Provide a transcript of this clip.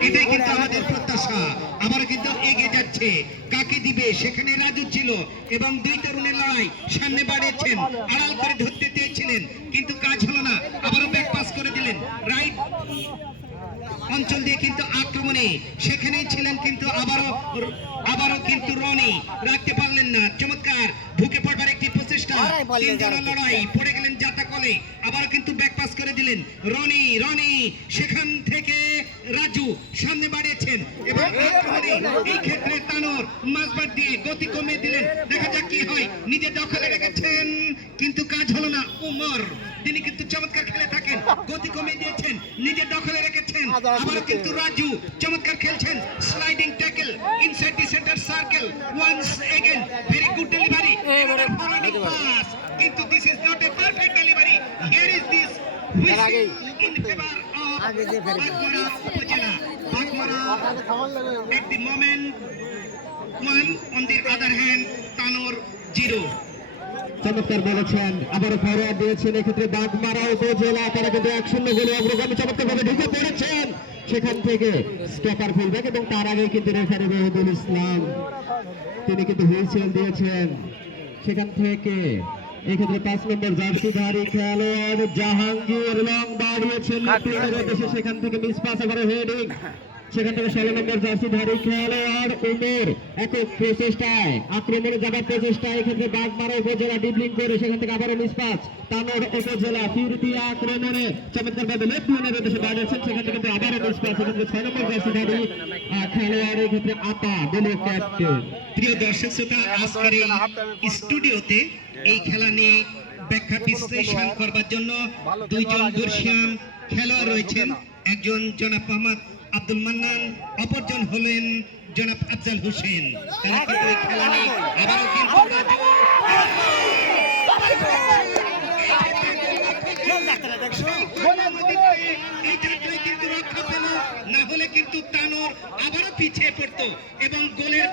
এটাই কিন্তু আমাদের প্রত্যাশা। আবার কিন্তু এগিয়ে যাচ্ছে। কাকে দিবে? সেখানে রাজু ছিল এবং দুই তরুণের লড়াই সামনে বাড়িয়েছেন। আড়াল করে ধরতে চেয়েছিলেন, কিন্তু কাজ হলো না। আবারও ব্যাক পাস করে দিলেন। রাইট অঞ্চল দিয়ে কিন্তু আক্রমণে। সেখানেই ছিলেন কিন্তু আবারও আবারও কিন্তু রনি। রাখতে পারলেন না। চমৎকার। ঢুকে পড়বার একটি প্রচেষ্টা। লড়াই পড়ে কলে আবারও কিন্তু ব্যাক পাস করে দিলেন। রনি রনি সেখান থেকে রাজু সামনে বাড়িয়েছেন। এবং আক্রমণে এই ক্ষেত্রে তানোর মাঝবার দিয়ে গতি কমিয়ে দিলেন। দেখা যাক কি হয়। নিজে দখলে রেখেছেন কিন্তু কাজ হলো না। উমর তিনি কিন্তু চমৎকার খেলে থাকেন। গতি কমিয়ে দিয়েছেন নিজে দখলে রেখেছেন। আবারও কিন্তু রাজু চমৎকার খেলছেন। Sliding tackle inside the centre circle once again very good delivery forwarding pass কিন্তু দিস ইজ নট তানোর জিরো। চমৎকার বলেছেন। আবারও ফরওয়ার্ড দিয়েছেন এক্ষেত্রে বাগমারা উপজেলা। তারা কিন্তু এক শূন্য গোলে অগ্রগামী চমৎকার ভাবে ঢুকে পড়েছেন। সেখান থেকে স্টপার ফুলব্যাক এবং তার আগে কিন্তু রেফারি রহিদুল ইসলাম। তিনি কিন্তু হুইসেল দিয়েছেন। সেখান থেকে এক্ষেত্রে পাঁচ নম্বর জার্সিধারী খেলোয়াড় জাহাঙ্গীর লং বাড়িয়েছেন। সেখান থেকে মিস পাস আবার হেডিং সেখান থেকে ষোলো নম্বর জার্সিধারী খেলোয়াড় উমের একক প্রচেষ্টায় আক্রমণে যাবার এক্ষেত্রে বাগমারা উপজেলা ডিবলিং করে সেখান থেকে আবারও তানোর উপজেলা আক্রমণে উদ্দেশ্যে সেখান থেকে কিন্তু আবারও পাস এক্ষেত্রে ছয় নম্বর জার্সিধারী আহ, খেলোয়াড় এক্ষেত্রে দলীয় ক্যাপ্টেন প্রিয় দর্শক শ্রোতা আজকের স্টুডিওতে এই খেলা নিয়ে ব্যাখ্যা বিশ্লেষণ করবার জন্য দুইজন বর্ষিয়ান খেলোয়াড় রয়েছেন। একজন জনাব মোহাম্মদ আব্দুল মান্নান অপরজন হলেন জনাব আফজাল হোসেন। তারা কিন্তু এই আবারও কিন্তু না হলে কিন্তু তানোর আবারও পিছিয়ে পড়তো এবং গোলের